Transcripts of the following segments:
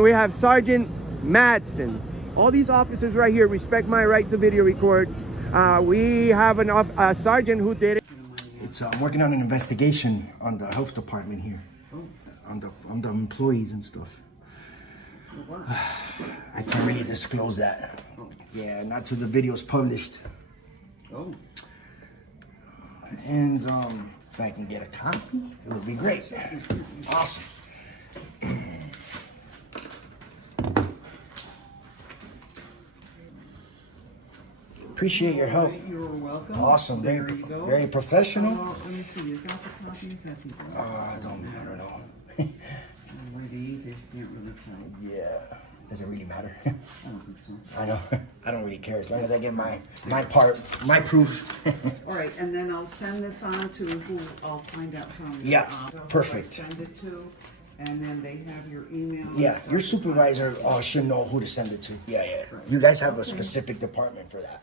We have Sergeant Madsen. All these officers right here respect my right to video record. We have a sergeant who did it. I'm working on an investigation on the health department here, on the employees and stuff. I can't really disclose that. Yeah, not till the video's published. Oh. And if I can get a copy, it would be great. Awesome. Appreciate your help. You're welcome. Awesome. There you go. Very professional. Let me see. You got the copies? I think. I don't know. Alrighty, they can't really tell. Yeah. Does it really matter? I don't think so. I know. I don't really care as long as I get my part, my proof. All right, and then I'll send this on to who I'll find out from. Yeah, who perfect. I send it to, and then they have your email. Yeah, your supervisor should know who to send it to. Yeah. You guys have a specific department for that.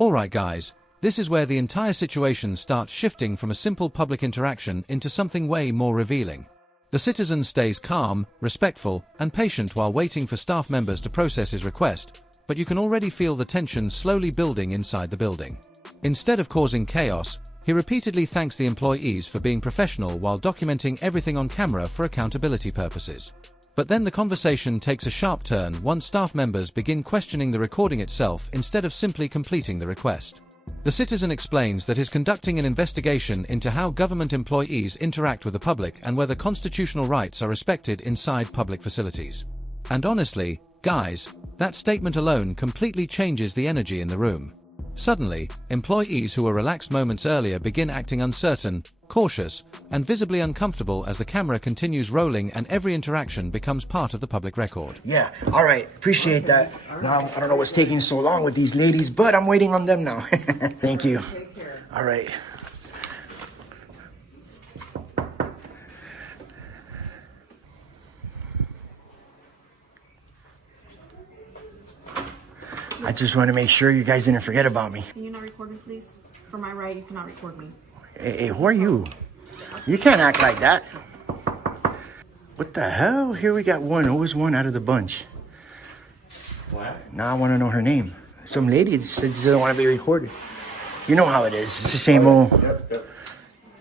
Alright guys, this is where the entire situation starts shifting from a simple public interaction into something way more revealing. The citizen stays calm, respectful, and patient while waiting for staff members to process his request, but you can already feel the tension slowly building inside the building. Instead of causing chaos, he repeatedly thanks the employees for being professional while documenting everything on camera for accountability purposes. But then the conversation takes a sharp turn once staff members begin questioning the recording itself instead of simply completing the request. The citizen explains that he's conducting an investigation into how government employees interact with the public and whether constitutional rights are respected inside public facilities. And honestly, guys, that statement alone completely changes the energy in the room. Suddenly, employees who were relaxed moments earlier begin acting uncertain, cautious, and visibly uncomfortable as the camera continues rolling and every interaction becomes part of the public record. Yeah, all right, appreciate that. Now, I don't know what's taking so long with these ladies, but I'm waiting on them now. Thank you. Take care. All right. I just want to make sure you guys didn't forget about me. Can you not record me, please? For my right, you cannot record me. Hey, who are you? You can't act like that. What the hell? Here we got one. Who was one out of the bunch? What? Now I want to know her name. Some lady said she doesn't want to be recorded. You know how it is. It's the same old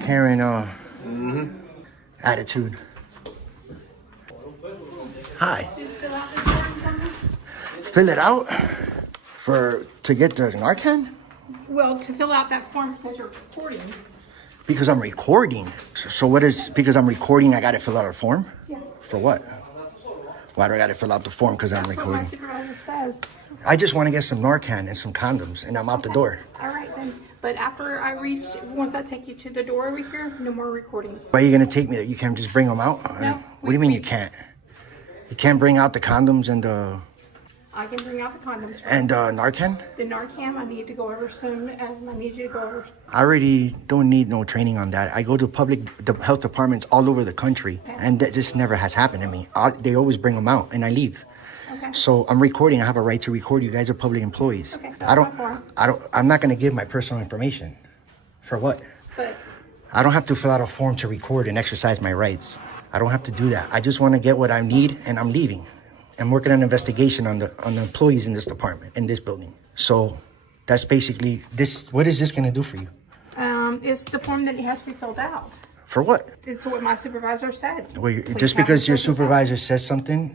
Karen attitude. Hi. Fill it out to get the Narcan? Well, to fill out that form because you're recording. Because I'm recording. So what is, because I'm recording, I got to fill out a form? Yeah. For what? Why do I got to fill out the form because I'm That's what my recording? supervisor says. I just want to get some Narcan and some condoms and I'm out the door. All right, then. But after I reach, once I take you to the door over here, no more recording. Why are you going to take me there? You can't just bring them out? No. What do you mean you can't? You can't bring out the condoms and the I can bring out the condoms. Narcan? The Narcan, I need to go over soon, and I need you to go over. I already don't need no training on that. I go to the health departments all over the country, and that just never has happened to me. They always bring them out, and I leave. Okay. So I'm recording. I have a right to record. You guys are public employees. Okay. I'm not going to give my personal information. For what? But I don't have to fill out a form to record and exercise my rights. I don't have to do that. I just want to get what I need, and I'm leaving. I'm working on an investigation on the employees in this department, in this building. So that's basically this. What is this going to do for you? it's the form that has to be filled out. For what? It's what my supervisor said. Well, Please just have because it your filled out. supervisor says something,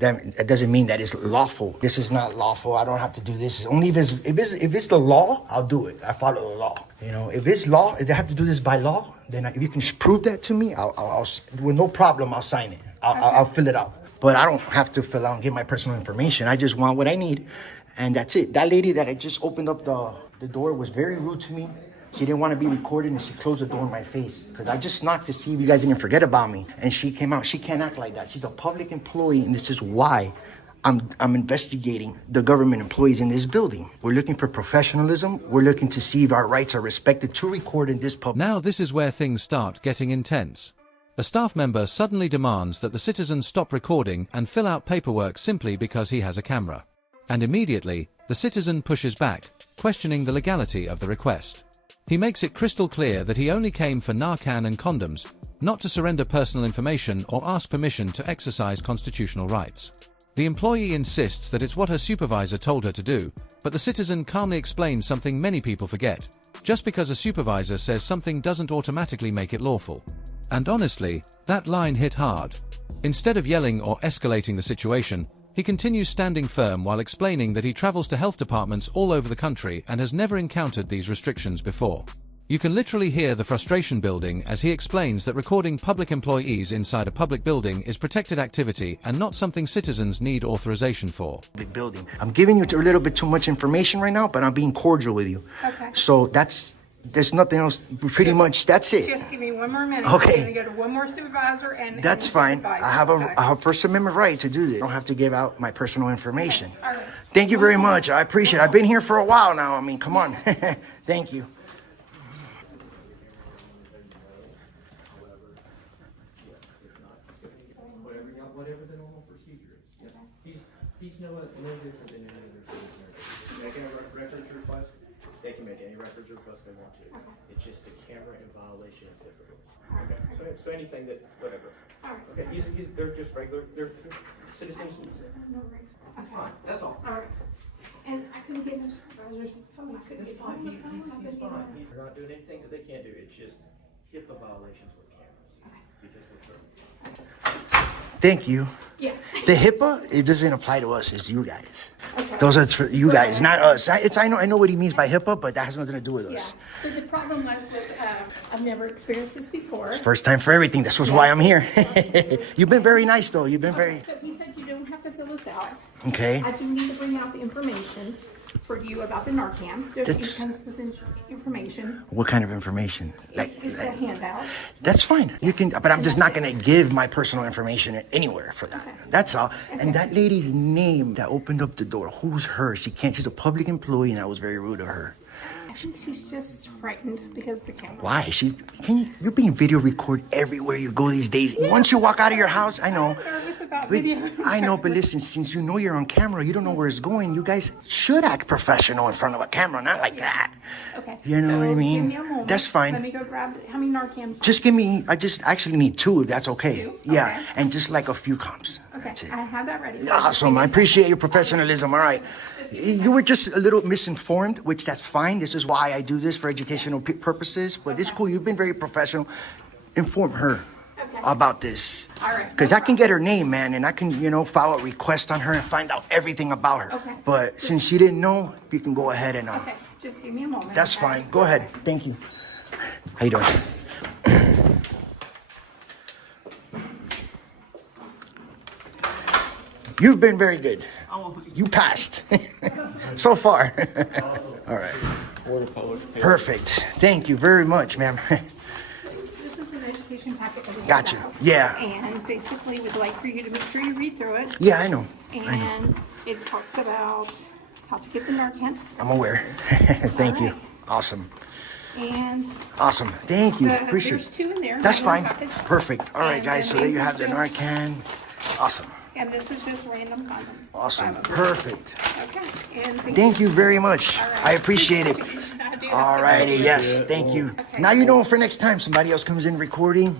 that doesn't mean that it's lawful. This is not lawful. I don't have to do this. Only if it's the law, I'll do it. I follow the law. You know, if it's law, if they have to do this by law, then if you can prove that to me, I'll with no problem, I'll sign it. I'll fill it out. But I don't have to fill out and give my personal information. I just want what I need, and that's it. That lady that had just opened up the door was very rude to me. She didn't want to be recorded, and she closed the door in my face. Because I just knocked to see if you guys didn't forget about me. And she came out. She can't act like that. She's a public employee, and this is why I'm investigating the government employees in this building. We're looking for professionalism. We're looking to see if our rights are respected to record in this public. Now this is where things start getting intense. A staff member suddenly demands that the citizen stop recording and fill out paperwork simply because he has a camera. And immediately, the citizen pushes back, questioning the legality of the request. He makes it crystal clear that he only came for Narcan and condoms, not to surrender personal information or ask permission to exercise constitutional rights. The employee insists that it's what her supervisor told her to do, but the citizen calmly explains something many people forget. Just because a supervisor says something doesn't automatically make it lawful. And honestly, that line hit hard. Instead of yelling or escalating the situation, he continues standing firm while explaining that he travels to health departments all over the country and has never encountered these restrictions before. You can literally hear the frustration building as he explains that recording public employees inside a public building is protected activity and not something citizens need authorization for. Big building. I'm giving you a little bit too much information right now, but I'm being cordial with you. Okay. So there's nothing else. Pretty much, that's it. Just give me 1 more minute. Okay. I'm gonna go to one more supervisor and That's and fine. advice. I have Okay. a First Amendment right to do this. I don't have to give out my personal information. All right. Thank you very much. I appreciate it. I've been here for a while now. I mean, come on. Thank you. Whatever the normal procedure is. He's no different than any other citizen. Making a records request, they can make any records request they want to. It's just a camera in violation of HIPAA rules. Okay, so anything that, whatever. Okay, they're just regular, they're citizens. That's fine, that's all. All right. And I couldn't get him supervisor's phone. I couldn't That's get fine, him on the he's phone. I couldn't get fine. him. They're not doing anything that they can't do. It's just HIPAA violations with cameras. Because we're serving. Thank you. Yeah. The HIPAA, it doesn't apply to us. It's you guys. Okay. Those are for you guys, not us. I know what he means by HIPAA, but that has nothing to do with Yeah. us. So the problem was I've never experienced this before. First time for everything. That's why I'm here. You've been very nice, though. You've been very So he said you don't have to fill this out. okay. I do need to bring out the information for you about the Narcan. It comes with information. What kind of information? It's a handout. That's fine. You can, but I'm just not gonna give my personal information anywhere for that. Okay. That's all. Okay. And that lady's name that opened up the door, who's her? She's a public employee, and that was very rude of her. I think she's just frightened because of the camera. Why? You're being video recorded everywhere you go these days. Once you walk out of your house, I know. I'm nervous about But video. I know, but listen, since you know you're on camera, you don't know where it's going. You guys should act professional in front of a camera, not like that. Okay. You know what I mean? Give me a moment. That's fine. Let me go grab how many Narcans? Just give me, I just actually need 2 if that's okay. 2? Yeah, Okay. and just like a few comps. Okay. That's it. I have that ready. Awesome. I appreciate your professionalism. All right. You were just a little misinformed, which that's fine. This is why I do this for educational purposes. But it's cool. You've been very professional. Inform her about this. All right. Because I can get her name, man, and I can, file a request on her and find out everything about her. Okay. But since she didn't know, you can go ahead and. Okay. Just give me a moment. That's okay? fine. Go ahead. Thank you. How you doing? You've been very good. You passed. So far. All right. Perfect. Thank you very much, ma'am. This is an education packet that we have Gotcha. out. Yeah. And basically we'd like for you to make sure you read through it. Yeah, I know. And it talks about how to get the Narcan. I'm aware. Thank you. right. Awesome. And Awesome. Thank you. Appreciate there's it. 2 in there. That's right in fine. the package. Perfect. All right, And guys. So then there you these have the is just- Narcan. Awesome. And this is just random condoms. Awesome. 5 of them. Perfect. Okay. And Thank you very much. All right. I appreciate it. I do have to All go. righty. Yes. Thank you. Okay. Now you know for next time somebody else comes in recording.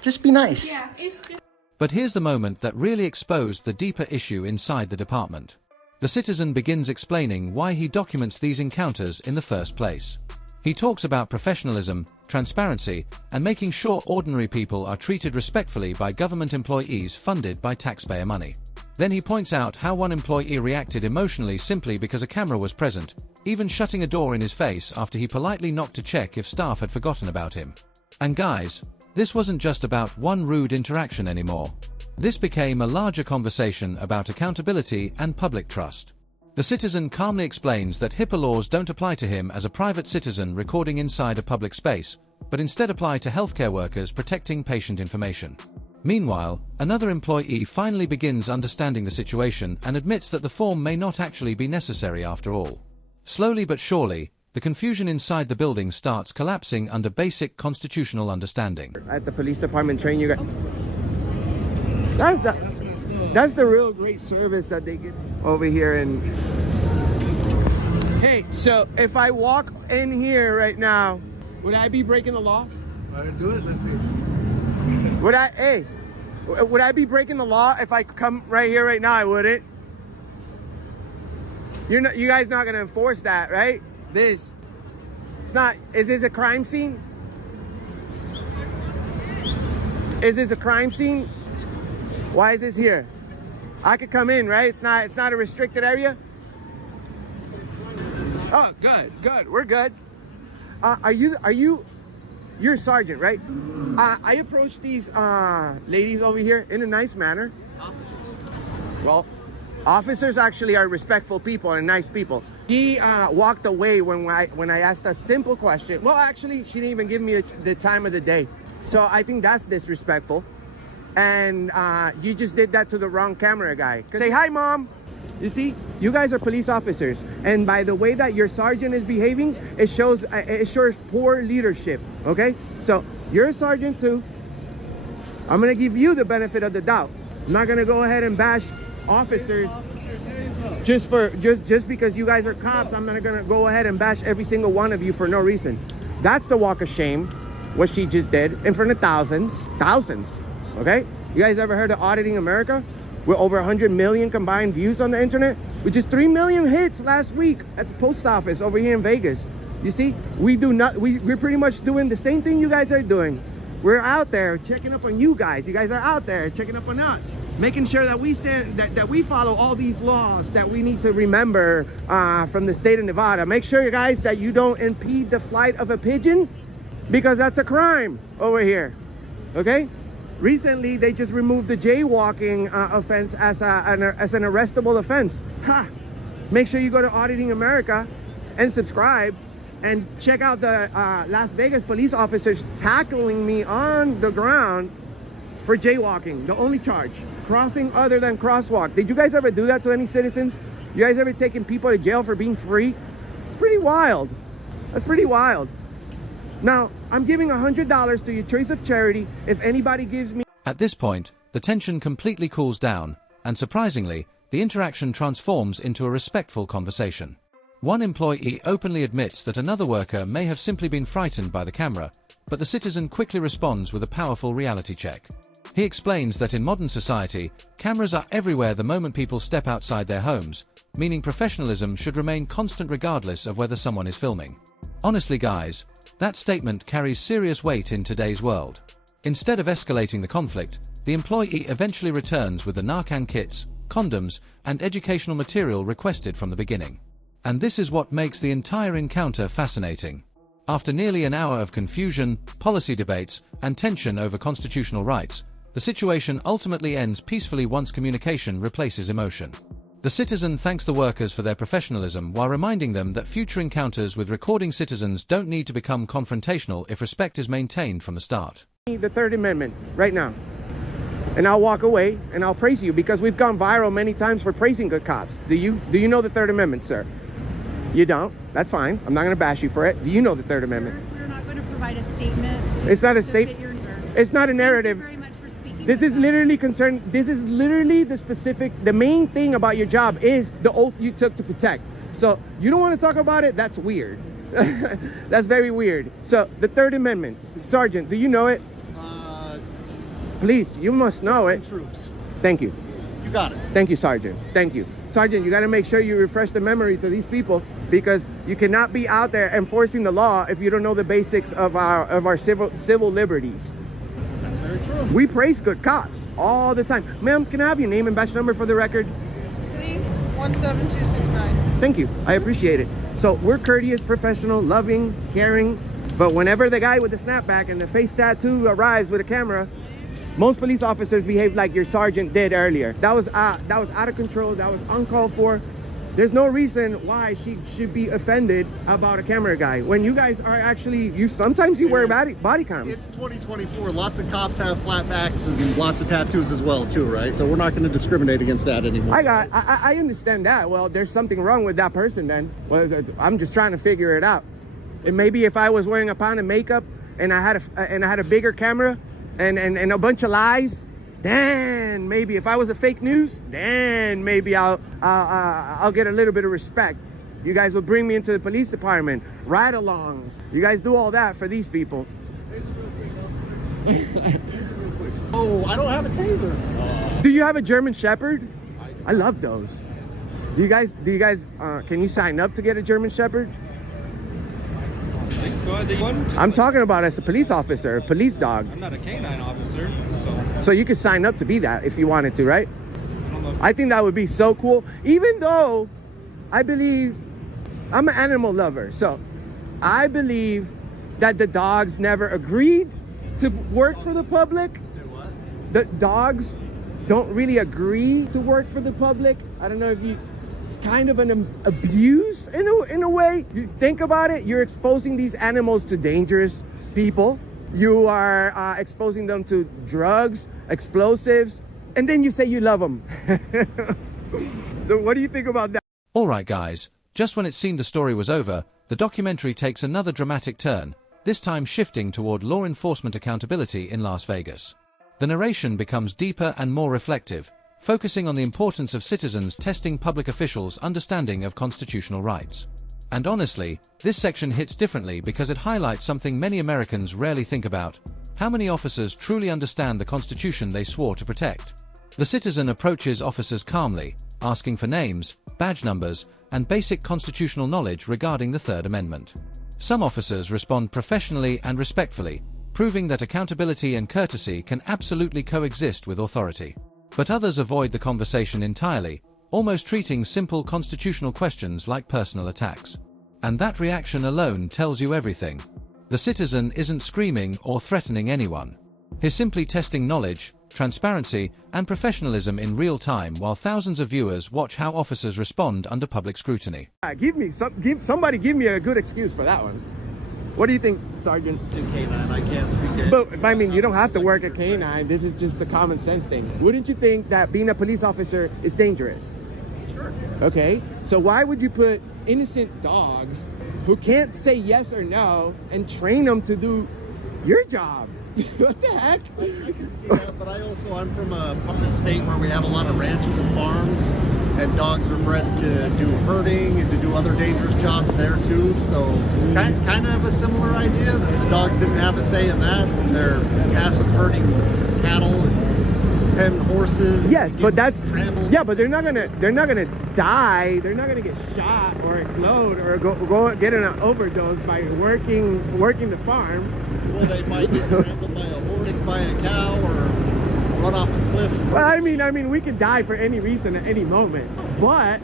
Just be nice. Yeah, it's just But here's the moment that really exposed the deeper issue inside the department. The citizen begins explaining why he documents these encounters in the first place. He talks about professionalism, transparency, and making sure ordinary people are treated respectfully by government employees funded by taxpayer money. Then he points out how one employee reacted emotionally simply because a camera was present, even shutting a door in his face after he politely knocked to check if staff had forgotten about him. And guys, this wasn't just about one rude interaction anymore. This became a larger conversation about accountability and public trust. The citizen calmly explains that HIPAA laws don't apply to him as a private citizen recording inside a public space, but instead apply to healthcare workers protecting patient information. Meanwhile, another employee finally begins understanding the situation and admits that the form may not actually be necessary after all. Slowly but surely, the confusion inside the building starts collapsing under basic constitutional understanding. At the police department train you guys. That's the real great service that they get over here. And hey, so if I walk in here right now, would I be breaking the law? Do it. Let's see. Would I be breaking the law if I come right here right now? I wouldn't. You guys not gonna enforce that, right? Is this a crime scene? Is this a crime scene? Why is this here? I could come in, right? It's not a restricted area. Oh, good. We're good. You're a sergeant, right? I approached these ladies over here in a nice manner. Officers. Well, officers actually are respectful people and nice people. She walked away when I asked a simple question. Well, actually, she didn't even give me the time of the day. So I think that's disrespectful. And you just did that to the wrong camera guy. Say hi, Mom. You see, you guys are police officers, and by the way that your sergeant is behaving, it shows poor leadership. Okay, so you're a sergeant too. I'm gonna give you the benefit of the doubt. I'm not gonna go ahead and bash officers just because you guys are cops. I'm not gonna go ahead and bash every single one of you for no reason. That's the walk of shame, what she just did in front of thousands. Okay, you guys ever heard of Auditing America? We're over 100 million combined views on the internet, which is 3 million hits last week at the post office over here in Vegas. You see, we're pretty much doing the same thing you guys are doing. We're out there checking up on you guys. You guys are out there checking up on us, making sure that we follow all these laws that we need to remember from the state of Nevada. Make sure, you guys, that you don't impede the flight of a pigeon, because that's a crime over here. Okay? Recently, they just removed the jaywalking offense as an arrestable offense. Ha! Make sure you go to Auditing America and subscribe and check out the Las Vegas police officers tackling me on the ground for jaywalking. The only charge, crossing other than crosswalk. Did you guys ever do that to any citizens? You guys ever taken people to jail for being free? It's pretty wild. That's pretty wild. Now, I'm giving $100 to your choice of charity if anybody gives me... At this point, the tension completely cools down, and surprisingly, the interaction transforms into a respectful conversation. One employee openly admits that another worker may have simply been frightened by the camera, but the citizen quickly responds with a powerful reality check. He explains that in modern society, cameras are everywhere the moment people step outside their homes, meaning professionalism should remain constant regardless of whether someone is filming. Honestly, guys, that statement carries serious weight in today's world. Instead of escalating the conflict, the employee eventually returns with the Narcan kits, condoms, and educational material requested from the beginning. And this is what makes the entire encounter fascinating. After nearly an hour of confusion, policy debates, and tension over constitutional rights, the situation ultimately ends peacefully once communication replaces emotion. The citizen thanks the workers for their professionalism while reminding them that future encounters with recording citizens don't need to become confrontational if respect is maintained from the start. The Third Amendment right now, and I'll walk away and I'll praise you, because we've gone viral many times for praising good cops. Do you know the Third Amendment, sir? You don't? That's fine. I'm not going to bash you for it. Do you know the Third Amendment? We're not going to provide a statement. It's not a statement. It's not a narrative. Thank you very much for speaking. This is literally concerned. This is literally the main thing about your job is the oath you took to protect. So you don't want to talk about it? That's weird. That's very weird. So the Third Amendment, Sergeant, do you know it? Please, you must know it. Troops. Thank you. You got it. Thank you, Sergeant. Thank you. Sergeant, you got to make sure you refresh the memory to these people, because you cannot be out there enforcing the law if you don't know the basics of our civil liberties. That's very true. We praise good cops all the time. Ma'am, can I have your name and badge number for the record? 17269. Thank you. I appreciate it. So we're courteous, professional, loving, caring, but whenever the guy with the snapback and the face tattoo arrives with a camera, most police officers behave like your sergeant did earlier. That was out of control. That was uncalled for. There's no reason why she should be offended about a camera guy when you guys are actually, sometimes you wear body cams. It's 2024. Lots of cops have flat backs and lots of tattoos as well too, right? So we're not going to discriminate against that anymore. I understand that. Well, there's something wrong with that person then. Well, I'm just trying to figure it out. And maybe if I was wearing a pound of makeup and I had a bigger camera and a bunch of lies, then maybe if I was a fake news, then maybe I'll get a little bit of respect. You guys will bring me into the police department, ride-alongs. You guys do all that for these people. Oh, I don't have a taser. Do you have a German Shepherd? I love those. Do you guys, can you sign up to get a German Shepherd? I'm talking about as a police officer, a police dog. I'm not a canine officer, so. So you could sign up to be that if you wanted to, right? I think that would be so cool. Even though I believe, I'm an animal lover, so I believe that the dogs never agreed to work for the public. The dogs don't really agree to work for the public. I don't know if you, it's kind of an abuse in a way. You think about it, you're exposing these animals to dangerous people. You are exposing them to drugs, explosives, and then you say you love them. What do you think about that? Alright guys, just when it seemed the story was over, the documentary takes another dramatic turn, this time shifting toward law enforcement accountability in Las Vegas. The narration becomes deeper and more reflective, focusing on the importance of citizens testing public officials' understanding of constitutional rights. And honestly, this section hits differently because it highlights something many Americans rarely think about: how many officers truly understand the Constitution they swore to protect. The citizen approaches officers calmly, asking for names, badge numbers, and basic constitutional knowledge regarding the Third Amendment. Some officers respond professionally and respectfully, proving that accountability and courtesy can absolutely coexist with authority. But others avoid the conversation entirely, almost treating simple constitutional questions like personal attacks. And that reaction alone tells you everything. The citizen isn't screaming or threatening anyone. He's simply testing knowledge, transparency, and professionalism in real time while thousands of viewers watch how officers respond under public scrutiny. Somebody give me a good excuse for that one. What do you think, Sergeant? In K9, I can't speak to it. But I mean, you don't have to work at K9. This is just a common sense thing. Wouldn't you think that being a police officer is dangerous? Sure. Okay, so why would you put innocent dogs who can't say yes or no and train them to do your job? What the heck? I can see that, but I'm from a state where we have a lot of ranches and farms, and dogs are bred to do herding and to do other dangerous jobs there too. So kind of a similar idea that the dogs didn't have a say in that. They're tasked with herding cattle and pen horses. Yes, but that's trampled. yeah, but they're not gonna die. They're not gonna get shot or explode or go get an overdose by working the farm. Well, they might get trampled by a horse, kicked by a cow, or run off a cliff. Well, I mean, we could die for any reason at any moment. But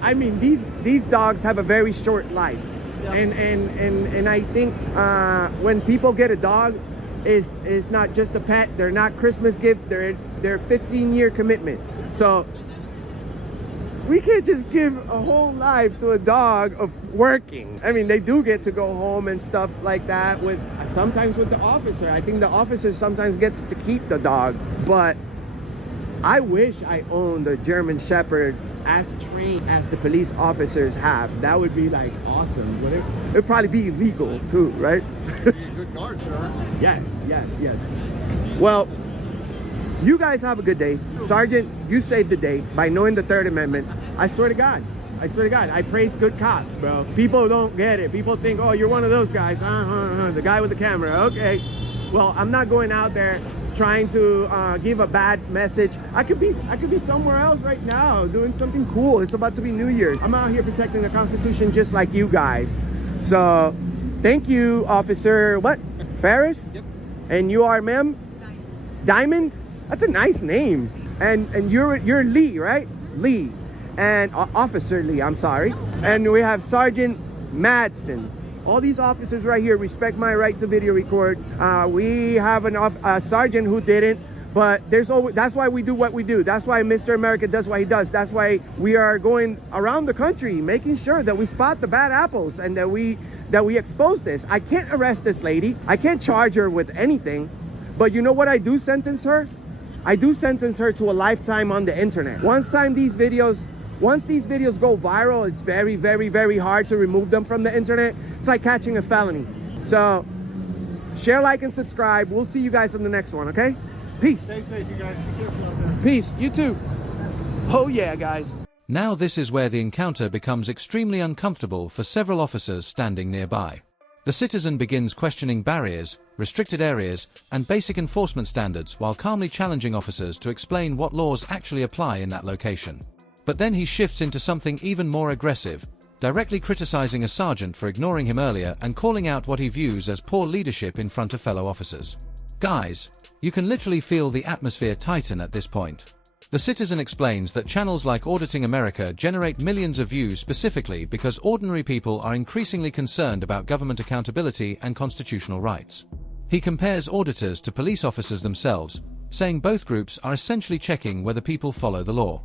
I mean, these dogs have a very short life, yeah. and I think when people get a dog, is not just a pet. They're not Christmas gift. They're 15-year commitments. So we can't just give a whole life to a dog of working. I mean, they do get to go home and stuff like that sometimes with the officer. I think the officer sometimes gets to keep the dog, but I wish I owned a German Shepherd as trained as the police officers have. That would be like awesome, would it? It'd probably be illegal too, right? Be a good guard, sure. Yes. Well, you guys have a good day. Sergeant, you saved the day by knowing the Third Amendment. I swear to God, I praise good cops, bro. People don't get it. People think, oh, you're one of those guys. The guy with the camera. Okay. Well, I'm not going out there trying to give a bad message. I could be somewhere else right now doing something cool. It's about to be New Year's. I'm out here protecting the Constitution just like you guys. So thank you, Officer Ferris? Yep. And you are ma'am? Diamond? That's a nice name. And you're Lee, right? Lee. And Officer Lee, I'm sorry. And we have Sergeant Madsen. All these officers right here respect my right to video record. We have a sergeant who didn't, but that's why we do what we do. That's why Mr. America does what he does. That's why we are going around the country making sure that we spot the bad apples and that we expose this. I can't arrest this lady. I can't charge her with anything. But you know what I do sentence her? I do sentence her to a lifetime on the internet. Once these videos go viral, it's very, very, very hard to remove them from the internet. It's like catching a felony. So share, like, and subscribe. We'll see you guys on the next one, okay? Peace. Stay safe, you guys. Be careful out there. Peace. You too. Oh yeah, guys. Now this is where the encounter becomes extremely uncomfortable for several officers standing nearby. The citizen begins questioning barriers, restricted areas, and basic enforcement standards while calmly challenging officers to explain what laws actually apply in that location. But then he shifts into something even more aggressive, directly criticizing a sergeant for ignoring him earlier and calling out what he views as poor leadership in front of fellow officers. Guys, you can literally feel the atmosphere tighten at this point. The citizen explains that channels like Auditing America generate millions of views specifically because ordinary people are increasingly concerned about government accountability and constitutional rights. He compares auditors to police officers themselves, saying both groups are essentially checking whether people follow the law.